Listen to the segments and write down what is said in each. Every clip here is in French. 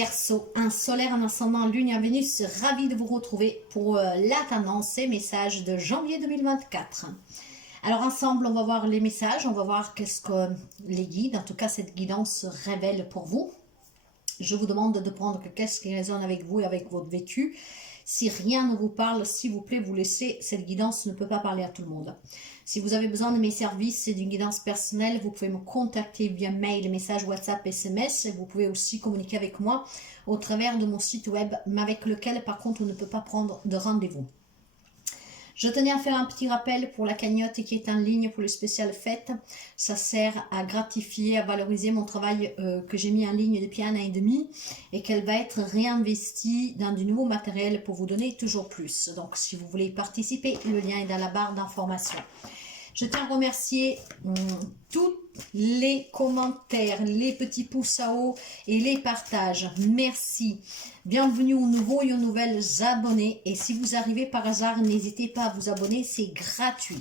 Verseau, un solaire, un ascendant, lune, un Vénus, ravi de vous retrouver pour la tendance et messages de janvier 2024. Alors ensemble, on va voir les messages, on va voir qu'est-ce que les guides, en tout cas cette guidance révèle pour vous. Je vous demande de prendre qu'est-ce qui résonne avec vous et avec votre vécu. Si rien ne vous parle, s'il vous plaît, vous laissez. Cette guidance ne peut pas parler à tout le monde. Si vous avez besoin de mes services et d'une guidance personnelle, vous pouvez me contacter via mail, message, WhatsApp, SMS. Et vous pouvez aussi communiquer avec moi au travers de mon site web, mais avec lequel, par contre, on ne peut pas prendre de rendez-vous. Je tenais à faire un petit rappel pour la cagnotte qui est en ligne pour le spécial fête. Ça sert à gratifier, à valoriser mon travail que j'ai mis en ligne depuis 1 an et demi et qu'elle va être réinvestie dans du nouveau matériel pour vous donner toujours plus. Donc, si vous voulez y participer, le lien est dans la barre d'information. Je tiens à remercier tous les commentaires, les petits pouces à haut et les partages. Merci. Bienvenue aux nouveaux et aux nouvelles abonnés. Et si vous arrivez par hasard, n'hésitez pas à vous abonner, c'est gratuit.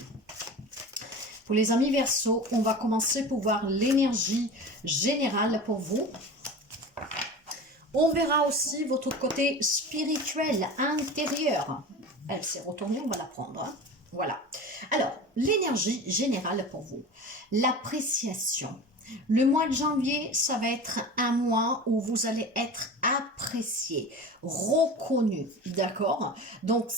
Pour les amis Verseau, on va commencer pour voir l'énergie générale pour vous. On verra aussi votre côté spirituel, intérieur. Elle s'est retournée, on va la prendre. Hein. Voilà. Alors, l'énergie générale pour vous. L'appréciation. Le mois de janvier, ça va être un mois où vous allez être apprécié, reconnu, d'accord? Donc,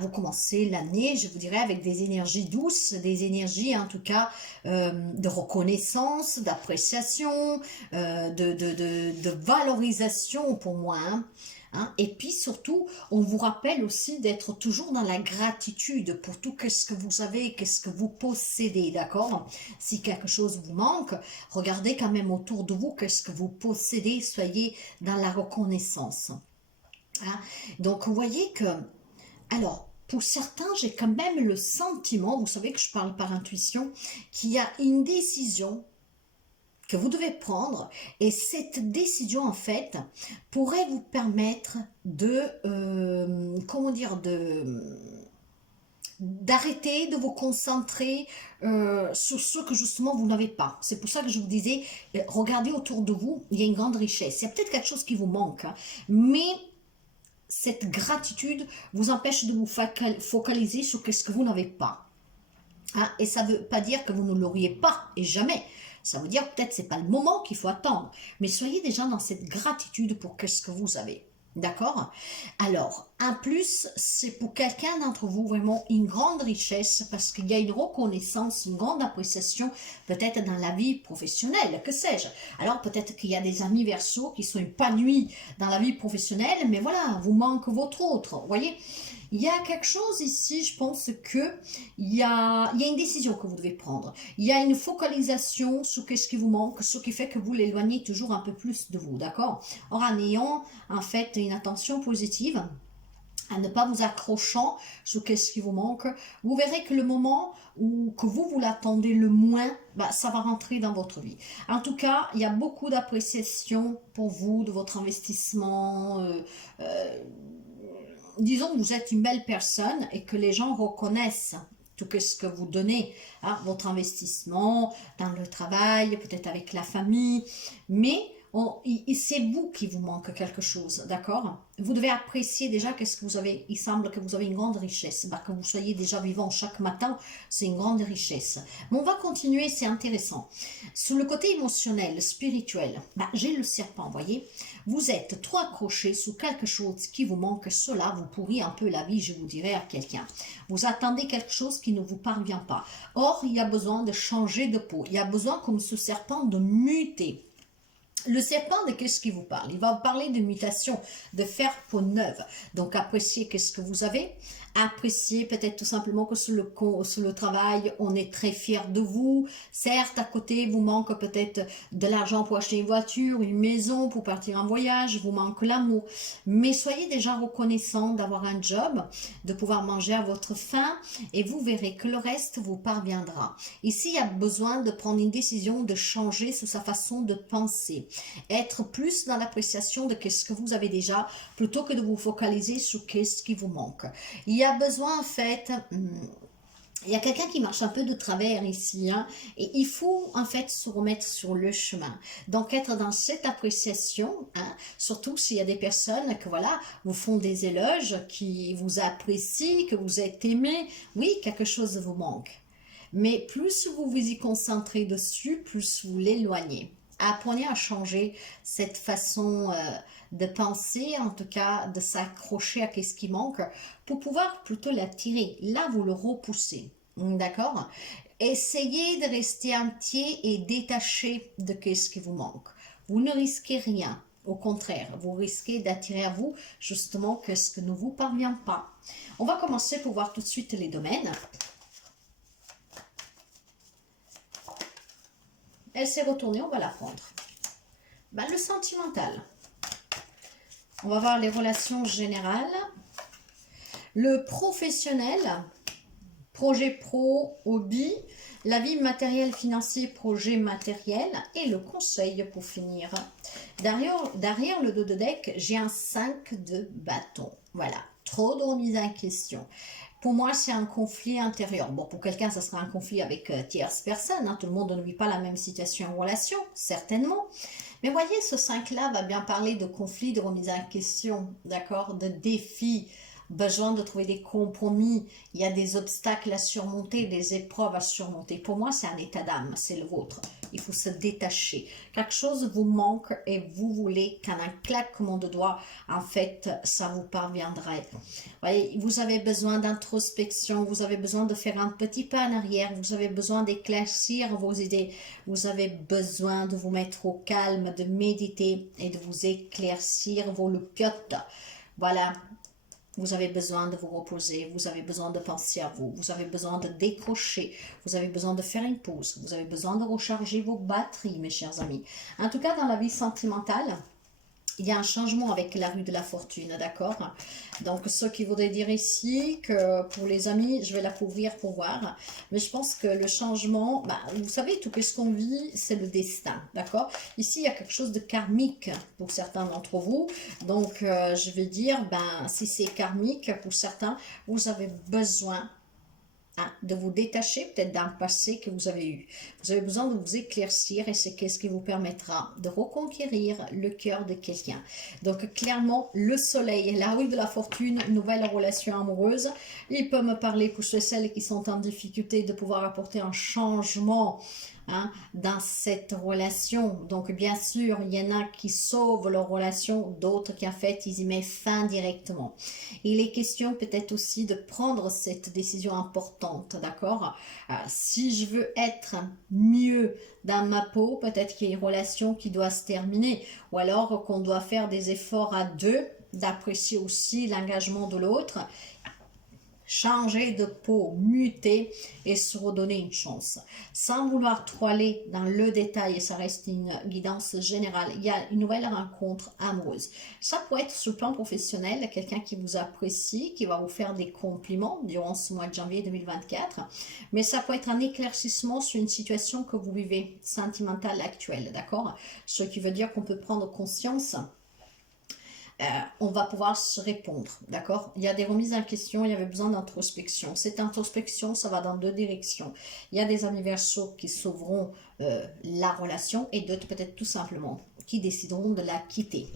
vous commencez l'année, je vous dirais, avec des énergies douces, des énergies en tout cas de reconnaissance, d'appréciation, de valorisation pour moi, hein. Et puis surtout, on vous rappelle aussi d'être toujours dans la gratitude pour tout ce que vous avez, qu'est-ce que vous possédez, d'accord? Si quelque chose vous manque, regardez quand même autour de vous qu'est-ce que vous possédez, soyez dans la reconnaissance. Donc vous voyez que, alors, pour certains, j'ai quand même le sentiment, vous savez que je parle par intuition, qu'il y a une décision que vous devez prendre et cette décision en fait pourrait vous permettre de d'arrêter de vous concentrer sur ce que justement vous n'avez pas. C'est pour ça que je vous disais, regardez autour de vous, il y a une grande richesse. Il y a peut-être quelque chose qui vous manque, hein, mais cette gratitude vous empêche de vous focaliser sur ce que vous n'avez pas. Et ça ne veut pas dire que vous ne l'auriez pas, et jamais. Ça veut dire peut-être c'est pas le moment qu'il faut attendre. Mais soyez déjà dans cette gratitude pour ce que vous avez. D'accord? Alors, en plus, c'est pour quelqu'un d'entre vous vraiment une grande richesse parce qu'il y a une reconnaissance, une grande appréciation peut-être dans la vie professionnelle, que sais-je. Alors peut-être qu'il y a des amis Verseau qui sont épanouis dans la vie professionnelle, mais voilà, vous manque votre autre. Vous voyez? Il y a quelque chose ici, je pense que il y a une décision que vous devez prendre. Il y a une focalisation sur ce qui vous manque, ce qui fait que vous l'éloignez toujours un peu plus de vous, d'accord? Or, en ayant en fait une attention positive, à ne pas vous accrochant sur ce qui vous manque, vous verrez que le moment où que vous l'attendez le moins, ça va rentrer dans votre vie. En tout cas, il y a beaucoup d'appréciation pour vous, de votre investissement, disons que vous êtes une belle personne et que les gens reconnaissent tout ce que vous donnez, hein, votre investissement dans le travail, peut-être avec la famille, mais c'est vous qui vous manque quelque chose, d'accord? Vous devez apprécier déjà qu'est-ce que vous avez. Il semble que vous avez une grande richesse, que vous soyez déjà vivant chaque matin, c'est une grande richesse. Mais on va continuer, c'est intéressant. Sur le côté émotionnel, spirituel, j'ai le serpent, vous voyez? Vous êtes trop accroché sur quelque chose qui vous manque, cela vous pourrit un peu la vie, je vous dirais à quelqu'un. Vous attendez quelque chose qui ne vous parvient pas. Or, il y a besoin de changer de peau, il y a besoin, comme ce serpent, de muter. Le serpent, de qu'est-ce qu'il vous parle? Il va vous parler de mutation, de faire peau neuve. Donc, appréciez qu'est-ce que vous avez. Appréciez peut-être tout simplement que sur le travail, on est très fier de vous. Certes, à côté, vous manque peut-être de l'argent pour acheter une voiture, une maison, pour partir en voyage, vous manque l'amour. Mais soyez déjà reconnaissant d'avoir un job, de pouvoir manger à votre faim et vous verrez que le reste vous parviendra. Ici, il y a besoin de prendre une décision, de changer sur sa façon de penser. Être plus dans l'appréciation de ce que vous avez déjà plutôt que de vous focaliser sur ce qui vous manque. Il y a besoin en fait Il y a quelqu'un qui marche un peu de travers ici, hein, et il faut en fait se remettre sur le chemin. Donc être dans cette appréciation, hein, surtout s'il y a des personnes que voilà, vous font des éloges, qui vous apprécient, que vous êtes aimé, oui, quelque chose vous manque. Mais plus vous vous y concentrez dessus, plus vous l'éloignez. Apprenez à changer cette façon de penser, en tout cas de s'accrocher à ce qui manque, pour pouvoir plutôt l'attirer. Là, vous le repoussez. D'accord? Essayez de rester entier et détaché de ce qui vous manque. Vous ne risquez rien. Au contraire, vous risquez d'attirer à vous justement ce que ne vous parvient pas. On va commencer pour voir tout de suite les domaines. Elle s'est retournée, on va la prendre. Ben, le sentimental. On va voir les relations générales. Le professionnel, projet pro, hobby, la vie matérielle, financier, projet matériel et le conseil pour finir. Derrière le dos de deck, j'ai un 5 de bâton. Voilà, trop de remise en question. Pour moi, c'est un conflit intérieur. Bon, pour quelqu'un, ça sera un conflit avec tierce personne. Hein. Tout le monde ne vit pas la même situation en relation, certainement. Mais voyez, ce 5-là va bien parler de conflit, de remise en question, d'accord, de défis, besoin de trouver des compromis. Il y a des obstacles à surmonter, des épreuves à surmonter. Pour moi, c'est un état d'âme, c'est le vôtre. Il faut se détacher. Quelque chose vous manque et vous voulez qu'en un claquement de doigts, en fait, ça vous parviendrait. Voyez, vous avez besoin d'introspection, vous avez besoin de faire un petit pas en arrière, vous avez besoin d'éclaircir vos idées, vous avez besoin de vous mettre au calme, de méditer et de vous éclaircir vos loupiottes. Voilà. Vous avez besoin de vous reposer, vous avez besoin de penser à vous, vous avez besoin de décrocher, vous avez besoin de faire une pause, vous avez besoin de recharger vos batteries, mes chers amis. En tout cas, dans la vie sentimentale, il y a un changement avec la rue de la fortune, d'accord? Donc, ce qui voudrait dire ici que pour les amis, je vais la couvrir pour voir. Mais je pense que le changement, vous savez, tout ce qu'on vit, c'est le destin, d'accord? Ici, il y a quelque chose de karmique pour certains d'entre vous. Donc, je vais dire, si c'est karmique pour certains, vous avez besoin de vous détacher peut-être d'un passé que vous avez eu. Vous avez besoin de vous éclaircir et c'est ce qui vous permettra de reconquérir le cœur de quelqu'un. Donc clairement, le soleil, la rue de la fortune, nouvelle relation amoureuse. Il peut me parler pour celles qui sont en difficulté de pouvoir apporter un changement dans cette relation. Donc bien sûr, il y en a qui sauvent leur relation, d'autres qui en fait, ils y mettent fin directement. Il est question peut-être aussi de prendre cette décision importante, d'accord? Si je veux être mieux dans ma peau, peut-être qu'il y a une relation qui doit se terminer, ou alors qu'on doit faire des efforts à deux, d'apprécier aussi l'engagement de l'autre, changer de peau, muter et se redonner une chance. Sans vouloir trop aller dans le détail, et ça reste une guidance générale, il y a une nouvelle rencontre amoureuse. Ça peut être sur le plan professionnel, quelqu'un qui vous apprécie, qui va vous faire des compliments durant ce mois de janvier 2024, mais ça peut être un éclaircissement sur une situation que vous vivez sentimentale actuelle, d'accord? Ce qui veut dire qu'on peut prendre conscience on va pouvoir se répondre, d'accord? Il y a des remises en question, il y avait besoin d'introspection. Cette introspection, ça va dans deux directions. Il y a des anniversaires qui sauveront la relation et d'autres peut-être tout simplement qui décideront de la quitter.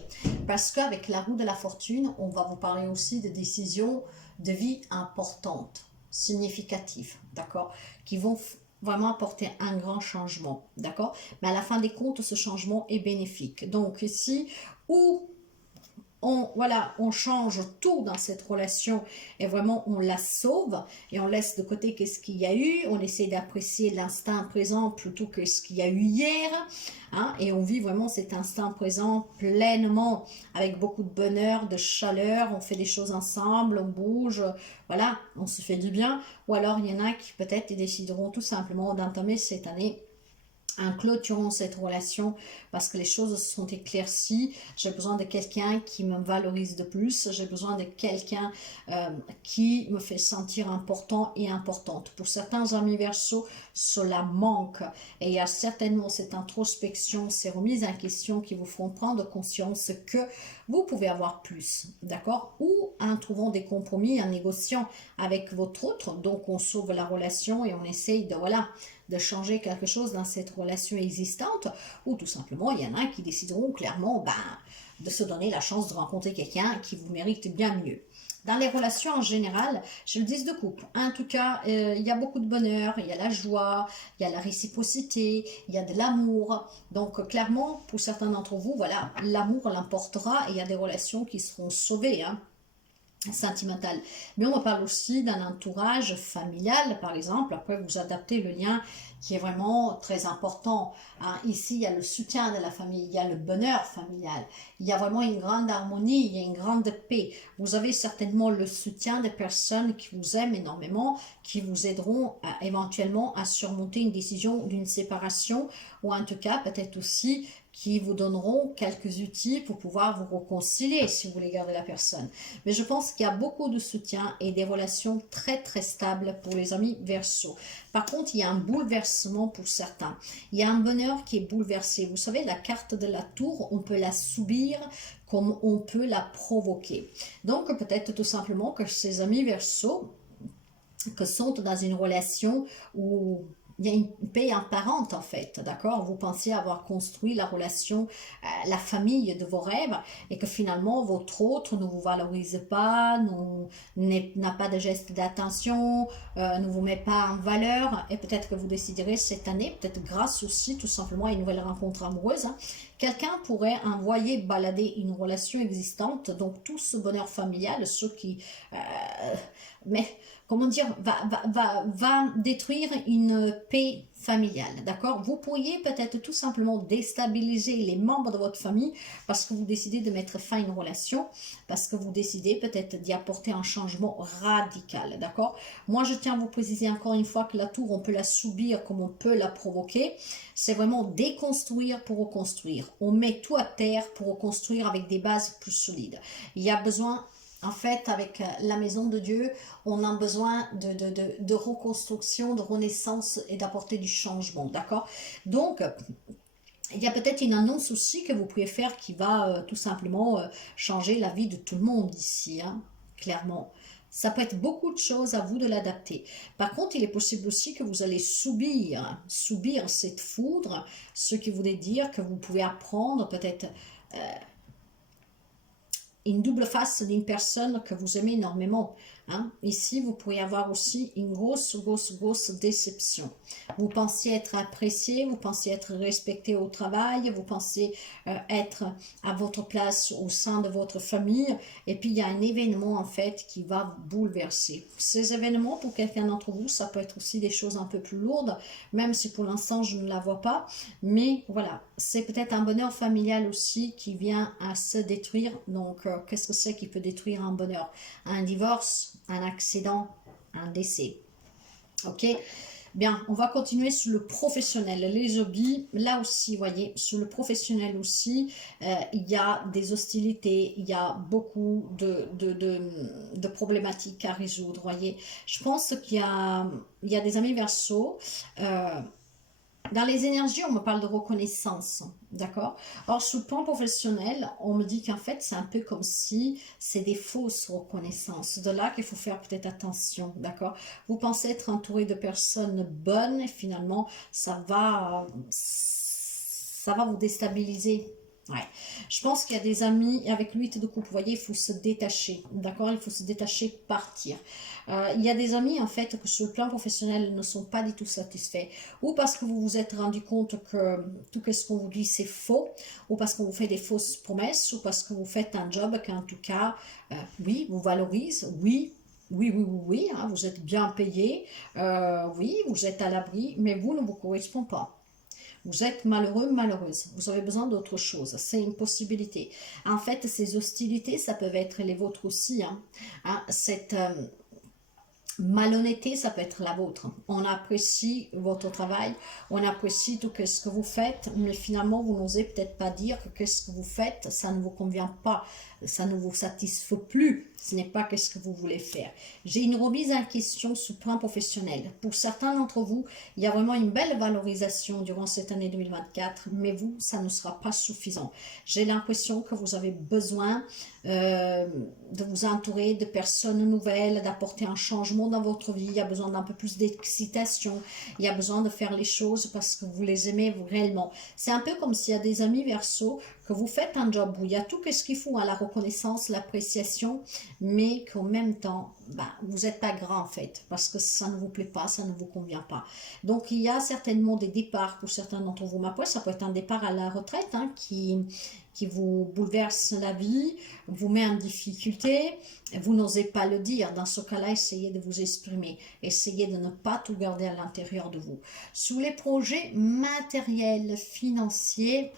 Parce qu'avec la roue de la fortune, on va vous parler aussi de décisions de vie importantes, significatives, d'accord? Qui vont vraiment apporter un grand changement, d'accord? Mais à la fin des comptes, ce changement est bénéfique. Donc ici, où on change tout dans cette relation et vraiment on la sauve et on laisse de côté qu'est-ce qu'il y a eu, on essaie d'apprécier l'instant présent plutôt que ce qu'il y a eu hier, et on vit vraiment cet instant présent pleinement avec beaucoup de bonheur, de chaleur, on fait des choses ensemble, on bouge, voilà, on se fait du bien. Ou alors il y en a qui peut-être décideront tout simplement d'entamer cette année en clôturant cette relation parce que les choses se sont éclaircies. J'ai besoin de quelqu'un qui me valorise de plus. J'ai besoin de quelqu'un qui me fait sentir important et importante. Pour certains amis Verseau, cela manque. Et il y a certainement cette introspection, ces remises en question qui vous feront prendre conscience que vous pouvez avoir plus. D'accord? Ou en trouvant des compromis, en négociant avec votre autre. Donc on sauve la relation et on essaye de, voilà, de changer quelque chose dans cette relation existante, ou tout simplement, il y en a qui décideront clairement de se donner la chance de rencontrer quelqu'un qui vous mérite bien mieux. Dans les relations en général, je le dis de couple, en tout cas, il y a beaucoup de bonheur, il y a la joie, il y a la réciprocité, il y a de l'amour. Donc clairement, pour certains d'entre vous, voilà, l'amour l'emportera et il y a des relations qui seront sauvées, hein, sentimentale. Mais on parle aussi d'un entourage familial, par exemple. Après, vous adaptez le lien qui est vraiment très important. Hein. Ici, il y a le soutien de la famille, il y a le bonheur familial, il y a vraiment une grande harmonie, il y a une grande paix. Vous avez certainement le soutien des personnes qui vous aiment énormément, qui vous aideront éventuellement à surmonter une décision d'une séparation, ou en tout cas, peut-être aussi qui vous donneront quelques outils pour pouvoir vous réconcilier si vous voulez garder la personne. Mais je pense qu'il y a beaucoup de soutien et des relations très très stables pour les amis Verseau. Par contre, il y a un bouleversement pour certains. Il y a un bonheur qui est bouleversé. Vous savez, la carte de la tour, on peut la subir comme on peut la provoquer. Donc peut-être tout simplement que ces amis Verseau que sont dans une relation où il y a une paix apparente en fait, d'accord? Vous pensiez avoir construit la relation, la famille de vos rêves et que finalement votre autre ne vous valorise pas, n'a pas de geste d'attention, ne vous met pas en valeur et peut-être que vous déciderez cette année, peut-être grâce aussi tout simplement à une nouvelle rencontre amoureuse, hein, quelqu'un pourrait envoyer balader une relation existante, donc tout ce bonheur familial, ceux qui... mais comment dire, va détruire une paix familiale, d'accord? Vous pourriez peut-être tout simplement déstabiliser les membres de votre famille parce que vous décidez de mettre fin à une relation, parce que vous décidez peut-être d'y apporter un changement radical, d'accord? Moi, je tiens à vous préciser encore une fois que la tour, on peut la subir comme on peut la provoquer. C'est vraiment déconstruire pour reconstruire. On met tout à terre pour reconstruire avec des bases plus solides. Il y a besoin... En fait, avec la maison de Dieu, on a besoin de reconstruction, de renaissance et d'apporter du changement, d'accord? Donc, il y a peut-être une annonce aussi que vous pouvez faire qui va tout simplement changer la vie de tout le monde ici, hein, clairement. Ça peut être beaucoup de choses, à vous de l'adapter. Par contre, il est possible aussi que vous allez subir cette foudre, ce qui voudrait dire que vous pouvez apprendre peut-être... une double face d'une personne que vous aimez énormément. Hein. Ici, vous pourriez avoir aussi une grosse déception. Vous pensiez être apprécié, vous pensiez être respecté au travail, vous pensez être à votre place au sein de votre famille. Et puis, il y a un événement, en fait, qui va vous bouleverser. Ces événements, pour quelqu'un d'entre vous, ça peut être aussi des choses un peu plus lourdes, même si pour l'instant, je ne la vois pas. Mais voilà, c'est peut-être un bonheur familial aussi qui vient à se détruire. Donc, qu'est-ce que c'est qui peut détruire un bonheur? Un divorce, un accident, un décès. Ok? Bien, on va continuer sur le professionnel, les hobbies. Là aussi, vous voyez, sur le professionnel aussi, il y a des hostilités, il y a beaucoup de problématiques à résoudre, voyez. Je pense qu'il y a des amis Verseau. Dans les énergies, on me parle de reconnaissance, d'accord? Or, sur le plan professionnel, on me dit qu'en fait, c'est un peu comme si c'est des fausses reconnaissances. De là qu'il faut faire peut-être attention, d'accord? Vous pensez être entouré de personnes bonnes et finalement, ça va vous déstabiliser. Ouais. Je pense qu'il y a des amis avec l'huile de coupe, vous voyez, il faut se détacher, d'accord? Il faut se détacher, partir. Il y a des amis, en fait, que sur le plan professionnel ne sont pas du tout satisfaits. Ou parce que vous vous êtes rendu compte que tout ce qu'on vous dit, c'est faux. Ou parce qu'on vous fait des fausses promesses. Ou parce que vous faites un job qu'en tout cas, oui, vous valorise. Oui, hein, vous êtes bien payé. Oui, vous êtes à l'abri. Mais vous ne vous correspond pas. Vous êtes malheureux, malheureuse. Vous avez besoin d'autre chose. C'est une possibilité. En fait, ces hostilités, ça peut être les vôtres aussi. Hein. Hein, malhonnêteté, ça peut être la vôtre. On apprécie votre travail, on apprécie tout ce que vous faites, mais finalement, vous n'osez peut-être pas dire que ce que vous faites, ça ne vous convient pas, ça ne vous satisfait plus, ce n'est pas ce que vous voulez faire. J'ai une remise en question sur le plan professionnel. Pour certains d'entre vous, il y a vraiment une belle valorisation durant cette année 2024, mais vous, ça ne sera pas suffisant. J'ai l'impression que vous avez besoin de vous entourer de personnes nouvelles, d'apporter un changement dans votre vie. Il y a besoin d'un peu plus d'excitation, il y a besoin de faire les choses parce que vous les aimez réellement. C'est un peu comme s'il y a des amis Verseau, que vous faites un job où il y a tout ce qu'il faut, à la reconnaissance, l'appréciation, mais qu'en même temps, vous n'êtes pas grand en fait, parce que ça ne vous plaît pas, ça ne vous convient pas. Donc il y a certainement des départs pour certains d'entre vous. Mais après, ça peut être un départ à la retraite qui vous bouleverse la vie, vous met en difficulté, vous n'osez pas le dire. Dans ce cas-là, essayez de vous exprimer, essayez de ne pas tout garder à l'intérieur de vous. Sous les projets matériels, financiers,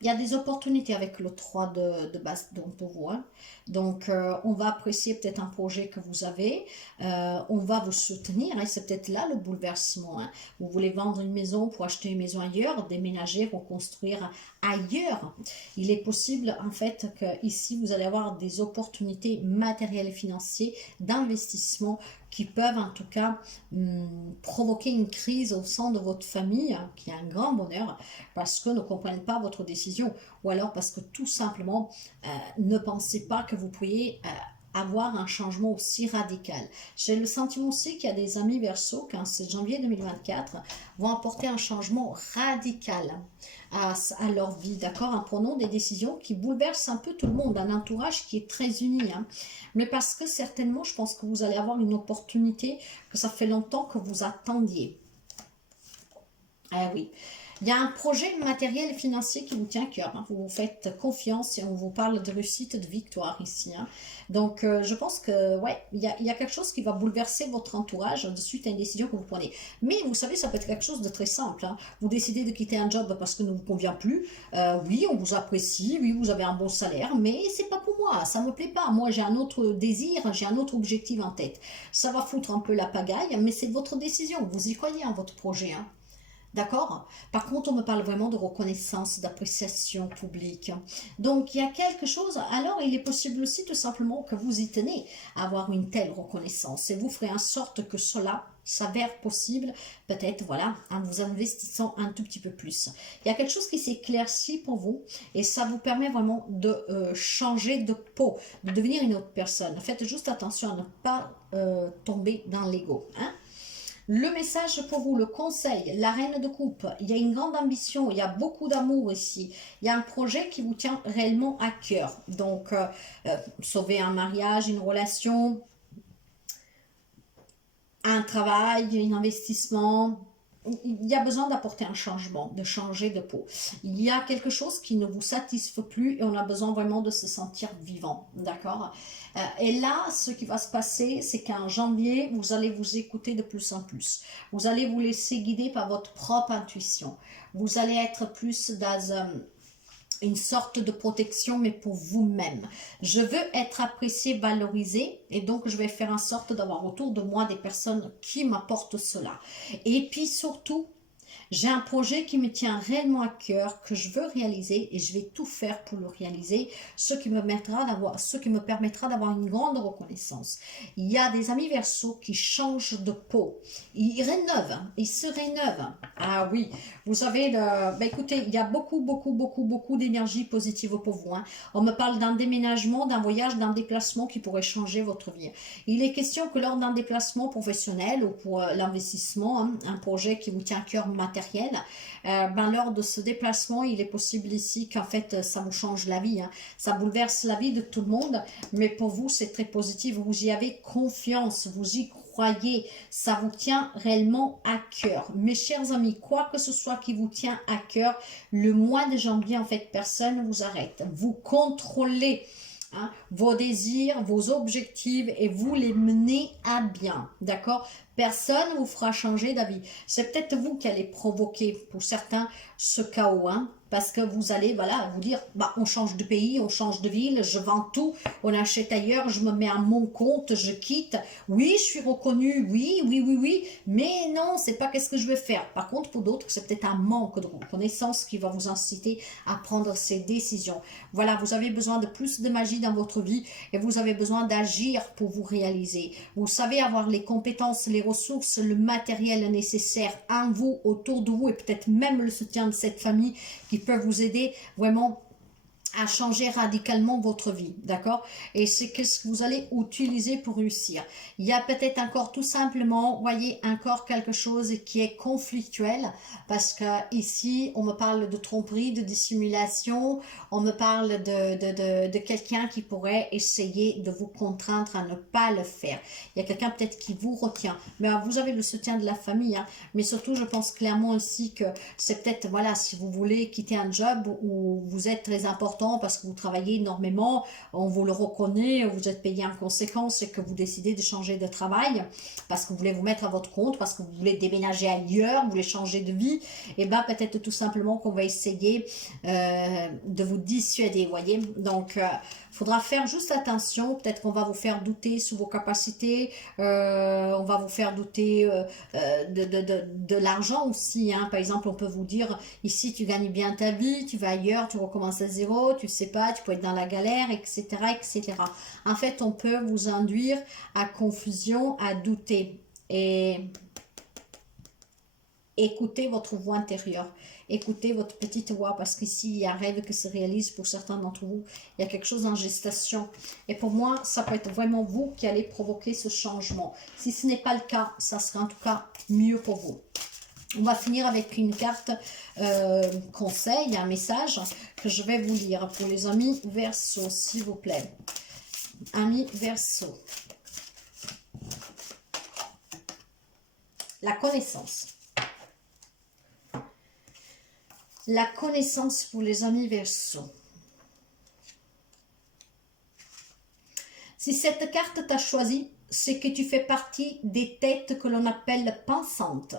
il y a des opportunités avec le 3 de base pour vous. Hein. Donc, on va apprécier peut-être un projet que vous avez. On va vous soutenir. Et c'est peut-être là le bouleversement. Hein. Vous voulez vendre une maison pour acheter une maison ailleurs, déménager, reconstruire ailleurs. Il est possible, en fait, que ici vous allez avoir des opportunités matérielles et financières d'investissement qui peuvent en tout cas provoquer une crise au sein de votre famille, hein, qui est un grand bonheur, parce que ne comprennent pas votre décision, ou alors parce que tout simplement ne pensez pas que vous pourriez avoir un changement aussi radical. J'ai le sentiment aussi qu'il y a des amis Verseau, 15 janvier 2024, vont apporter un changement radical à leur vie, d'accord, en prenant des décisions qui bouleversent un peu tout le monde, un entourage qui est très uni, hein. Mais parce que certainement, je pense que vous allez avoir une opportunité que ça fait longtemps que vous attendiez. Ah oui. Il y a un projet matériel et financier qui vous tient à cœur. Hein. Vous vous faites confiance et on vous parle de réussite, de victoire ici. Hein. Donc, je pense que, ouais, il y a quelque chose qui va bouleverser votre entourage de suite à une décision que vous prenez. Mais vous savez, ça peut être quelque chose de très simple. Hein. Vous décidez de quitter un job parce que ne vous convient plus. Oui, on vous apprécie. Oui, vous avez un bon salaire. Mais c'est pas pour moi. Ça me plaît pas. Moi, j'ai un autre désir. J'ai un autre objectif en tête. Ça va foutre un peu la pagaille, mais c'est votre décision. Vous y croyez en votre projet. Hein. D'accord? Par contre, on me parle vraiment de reconnaissance, d'appréciation publique. Donc, il y a quelque chose. Alors, il est possible aussi tout simplement que vous y tenez à avoir une telle reconnaissance. Et vous ferez en sorte que cela s'avère possible, peut-être, voilà, en vous investissant un tout petit peu plus. Il y a quelque chose qui s'éclaircit pour vous et ça vous permet vraiment de changer de peau, de devenir une autre personne. Faites juste attention à ne pas tomber dans l'ego, hein? Le message pour vous, le conseil, la reine de coupe, il y a une grande ambition, il y a beaucoup d'amour ici. Il y a un projet qui vous tient réellement à cœur. Donc, sauver un mariage, une relation, un travail, un investissement. Il y a besoin d'apporter un changement, de changer de peau. Il y a quelque chose qui ne vous satisfait plus et on a besoin vraiment de se sentir vivant, d'accord? Et là, ce qui va se passer, c'est qu'en janvier, vous allez vous écouter de plus en plus. Vous allez vous laisser guider par votre propre intuition. Vous allez être plus dans une sorte de protection, mais pour vous-même. Je veux être apprécié, valorisé, et donc je vais faire en sorte d'avoir autour de moi des personnes qui m'apportent cela. Et puis surtout, j'ai un projet qui me tient réellement à cœur, que je veux réaliser et je vais tout faire pour le réaliser, ce qui me permettra d'avoir une grande reconnaissance. Il y a des amis Verseau qui changent de peau. Ils rénovent, ils se rénovent. Ah oui, vous savez, écoutez, il y a beaucoup d'énergie positive pour vous. Hein. On me parle d'un déménagement, d'un voyage, d'un déplacement qui pourrait changer votre vie. Il est question que lors d'un déplacement professionnel ou pour l'investissement, hein, un projet qui vous tient à cœur matériel, lors de ce déplacement, il est possible ici qu'en fait, ça vous change la vie. Hein. Ça bouleverse la vie de tout le monde, mais pour vous, c'est très positif. Vous y avez confiance, vous y croyez, ça vous tient réellement à cœur. Mes chers amis, quoi que ce soit qui vous tient à cœur, le mois de janvier, en fait, personne ne vous arrête. Vous contrôlez vos désirs, vos objectifs et vous les menez à bien, d'accord? Personne ne vous fera changer d'avis. C'est peut-être vous qui allez provoquer, pour certains, ce chaos, hein, parce que vous allez, voilà, vous dire, bah, on change de pays, on change de ville, je vends tout, on achète ailleurs, je me mets à mon compte, je quitte. Oui, je suis reconnue, oui, oui, oui, oui, mais non, c'est pas qu'est-ce que je vais faire. Par contre, pour d'autres, c'est peut-être un manque de reconnaissance qui va vous inciter à prendre ces décisions. Voilà, vous avez besoin de plus de magie dans votre vie et vous avez besoin d'agir pour vous réaliser. Vous savez avoir les compétences, les ressources, le matériel nécessaire en vous, autour de vous et peut-être même le soutien de cette famille qui peut vous aider vraiment à changer radicalement votre vie, d'accord? Et c'est qu'est-ce que vous allez utiliser pour réussir. Il y a peut-être encore tout simplement, voyez, encore quelque chose qui est conflictuel, parce que ici, on me parle de tromperie, de dissimulation, on me parle de quelqu'un qui pourrait essayer de vous contraindre à ne pas le faire. Il y a quelqu'un peut-être qui vous retient, mais vous avez le soutien de la famille, hein, mais surtout, je pense clairement aussi que c'est peut-être, voilà, si vous voulez quitter un job où vous êtes très important, parce que vous travaillez énormément, on vous le reconnaît, vous êtes payé en conséquence et que vous décidez de changer de travail parce que vous voulez vous mettre à votre compte, parce que vous voulez déménager ailleurs, vous voulez changer de vie, et bien peut-être tout simplement qu'on va essayer de vous dissuader, voyez. Donc, faudra faire juste attention, peut-être qu'on va vous faire douter sur vos capacités, on va vous faire douter de l'argent aussi, hein. Par exemple, on peut vous dire, ici tu gagnes bien ta vie, tu vas ailleurs, tu recommences à zéro, tu sais pas, tu peux être dans la galère, etc., etc. En fait, on peut vous induire à confusion, à douter. Et écoutez votre voix intérieure, écoutez votre petite voix, parce qu'ici, il y a un rêve qui se réalise pour certains d'entre vous. Il y a quelque chose en gestation. Et pour moi, ça peut être vraiment vous qui allez provoquer ce changement. Si ce n'est pas le cas, ça sera en tout cas mieux pour vous. On va finir avec une carte conseil, un message que je vais vous lire pour les amis Verseau, s'il vous plaît. Amis Verseau. La connaissance. La connaissance pour les amis Verseau. Si cette carte t'a choisi, c'est que tu fais partie des têtes que l'on appelle pensantes.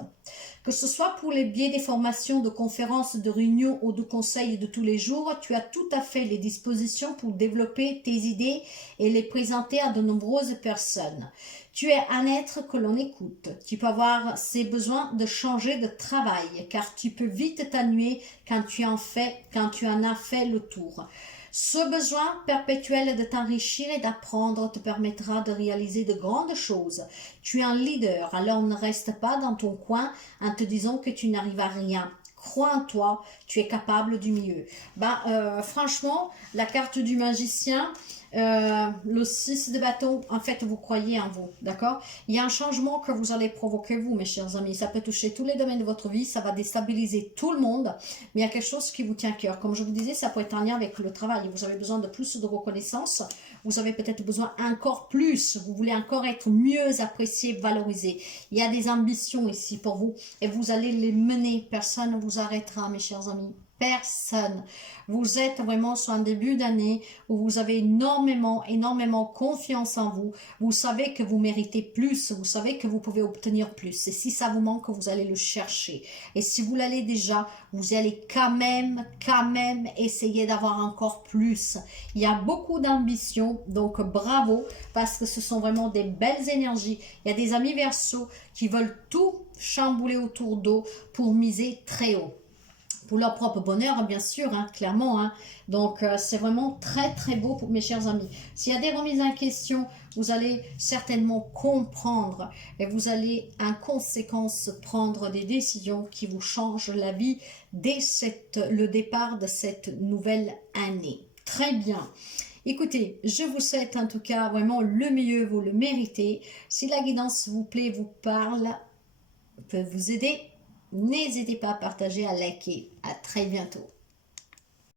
Que ce soit pour les biais des formations, de conférences, de réunions ou de conseils de tous les jours, tu as tout à fait les dispositions pour développer tes idées et les présenter à de nombreuses personnes. Tu es un être que l'on écoute. Tu peux avoir ces besoins de changer de travail, car tu peux vite t'ennuyer quand tu en as fait le tour. Ce besoin perpétuel de t'enrichir et d'apprendre te permettra de réaliser de grandes choses. Tu es un leader, alors ne reste pas dans ton coin en te disant que tu n'arrives à rien. Crois en toi, tu es capable du mieux. Franchement, la carte du magicien, le 6 de bâton, en fait, vous croyez en vous, d'accord? Il y a un changement que vous allez provoquer, vous, mes chers amis. Ça peut toucher tous les domaines de votre vie, ça va déstabiliser tout le monde, mais il y a quelque chose qui vous tient à cœur. Comme je vous disais, ça peut être en lien avec le travail. Vous avez besoin de plus de reconnaissance, vous avez peut-être besoin encore plus, vous voulez encore être mieux apprécié, valorisé. Il y a des ambitions ici pour vous et vous allez les mener. Personne ne vous arrêtera, mes chers amis. Personne. Vous êtes vraiment sur un début d'année où vous avez énormément confiance en vous. Vous savez que vous méritez plus. Vous savez que vous pouvez obtenir plus. Et si ça vous manque, vous allez le chercher. Et si vous l'allez déjà, vous allez quand même essayer d'avoir encore plus. Il y a beaucoup d'ambition. Donc bravo, parce que ce sont vraiment des belles énergies. Il y a des amis Verseau qui veulent tout chambouler autour d'eux pour miser très haut. Pour leur propre bonheur, bien sûr, hein, clairement. Hein. Donc, c'est vraiment très beau pour mes chers amis. S'il y a des remises en question, vous allez certainement comprendre et vous allez en conséquence prendre des décisions qui vous changent la vie dès le départ de cette nouvelle année. Très bien. Écoutez, je vous souhaite en tout cas vraiment le mieux, vous le méritez. Si la guidance vous plaît, vous parle, peut vous aider, n'hésitez pas à partager, à liker. À très bientôt.